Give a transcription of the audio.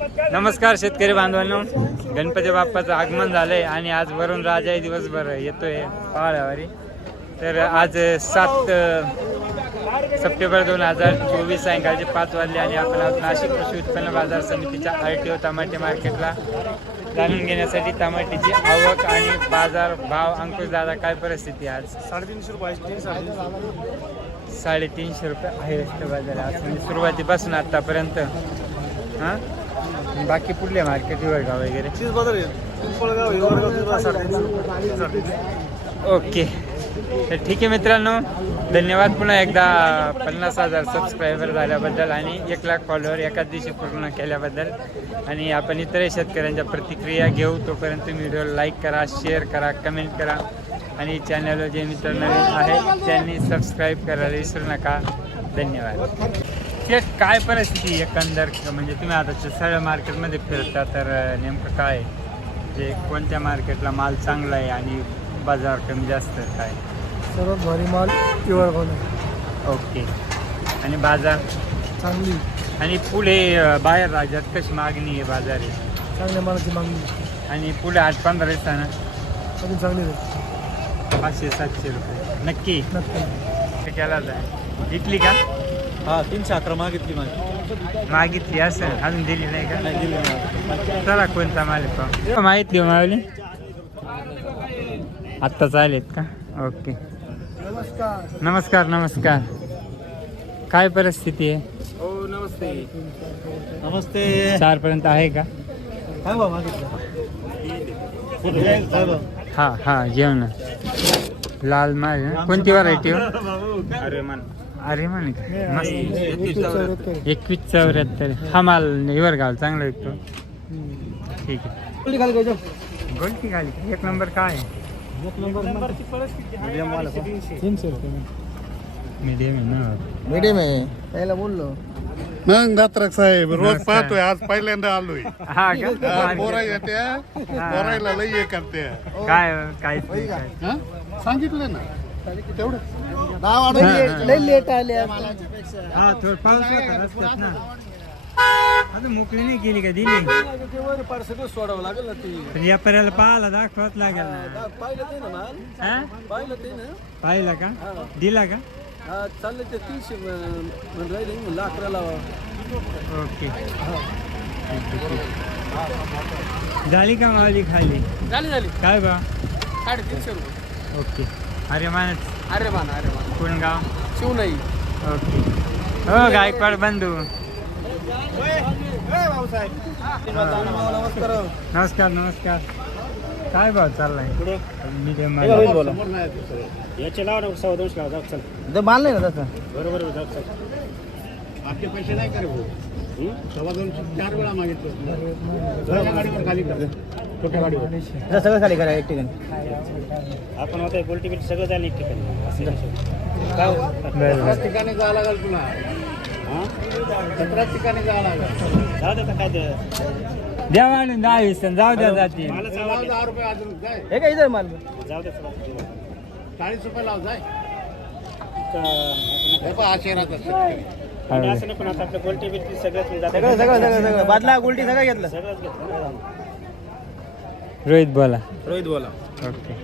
नमस्कार शेतकरी बांधवांनो. गणपती बाप्पाचं आगमन झालंय आणि आज वरून राजा दिवसभर येतोय पहाडावारी तर आज सात सप्टेंबर दोन हजार चोवीस सायंकाळचे पाच वाजले आणि आपण आज नाशिक कृषी उत्पन्न बाजार समितीच्या आर टी ओ टमाटे मार्केटला जाणून घेण्यासाठी टमाट्याची आवक आणि बाजार भाव अंकुश दादा काय परिस्थिती आज? साडेतीनशे रुपये तीन साडेतीनशे. रुपये आहे रस्ते बाजार आज म्हणजे सुरुवातीपासून आतापर्यंत हां? बाकी पुढले मार्केट वडगाव वगैरे. तीस बाजार आहे पिंपळगाव हिवरगाव तीस बाजार साडेतीनशे ओके. तर ठीक आहे मित्रांनो. धन्यवाद पुन्हा एकदा पन्नास हजार सबस्क्रायबर झाल्याबद्दल आणि एक लाख फॉलोअर एकाच दिवशी पूर्ण केल्याबद्दल. आणि आपण इतर शेतकऱ्यांच्या प्रतिक्रिया घेऊ. तोपर्यंत तुम्ही व्हिडिओ लाईक करा शेअर करा कमेंट करा. आणि चॅनलवर जे मित्र नवीन आहेत त्यांनी सबस्क्राईब करायला विसरू नका. धन्यवाद. ते काय परिस्थिती एकंदर? म्हणजे तुम्ही आता सगळ्या मार्केटमध्ये फिरता तर नेमकं काय? म्हणजे कोणत्या मार्केटला माल चांगला आहे आणि बाजार कमी जास्त आहे काय? सर्वात भारी माल हिवरगाव ओके. आणि बाजार? चांगली. आणि पुढे अं, बाहेर राज्यात कशी मागणी आहे बाजार? आहे चांगल्या मालाची मागणी. आणि पुढे आठ पंधरा दिवसानं? अजून चांगली पाचशे सातशे रुपये. नक्की? नक्की. केला जाय. विकली का? हा तीनशे अकरा मागितली माझी. मागितली असं अजून दिली नाही का? नाही दिली नाही. चला कोणता माल आहे पाहू. माहितली मावली आत्ताच आलेत का? ओके. नमस्कार नमस्कार. नमस्कार काय परिस्थिती आहे? हो नमस्ते. नमस्ते. चार पर्यंत आहे का? काय भाव मागितलं? काय भाव? हा हा जेवण. लाल माल ना? कोणती व्हरायटी हो? अरे मन. अरे म्हणे. एकवीस चौऱ्याहत्तर. हा माल निवर गाव चांगला विकतो. ठीक आहे. गोलटी खाली एक नंबर काय? मीडियम आहे ना. मीडियम आहे. त्याला बोललो. मग दात्रक साहेब रोज. पाहतोय आज पहिल्यांदा आलोय. हा का? पोरा येत्या पोरायला लई हे करते काय काय. हा? सांगितलं ना. तेवढं. हा. लय लेट आले थोडं पाऊस होता रस्त्यात ना. आता मोकळी नाही केली का दिली? सोडावं लागेल ना ती पण व्यापाऱ्याला पाहायला दाखवत लागेल ना. पाहिलं ते ना माल? हा? पाहिलं ते ना? पाहिला का? दिला का? हा चाललं ते तीनशे राहिले म्हणलं अकरा लावा ओके. झाली का मावली खाली? झाली झाली. काय बा? साडेतीनशे रुपये. ओके. अरे मानच अरे मान अरे मान कोण गाव? शिवनाई. ओके. हो गायकवाड बंधू. नमस्कार नमस्कार. नमस्कार काय भाव चाललाय? मीडियम याचे लावा ना सव्वा दोनशे लावा चल. माल नाही ना तसं बरोबर जाऊ चल. आपले पैसे नाही करे सव्वा दोनशे चार वेळा मागितलं. गाडीवर खाली कर. गाडीवर सगळं खाली करा एक ठिकाणी. आपण आता गोल्टी बिल सगळं जाईल एक ठिकाणी. जावं लागेल हा? सतरा ठिकाणी जावं लागेल. जाऊ दे काय ते. द्या वाढून दहा वीस जण जाऊ द्या दहा रुपये अजून जाय. हे काय माल? जाऊ चाळीस रुपये लाव जाय. हे हा सगळं बादला गोल्टी सगळं घेतलं. सगळंच घेतलं. રોહિત ભોલા રોહિત ભોલા ઓકે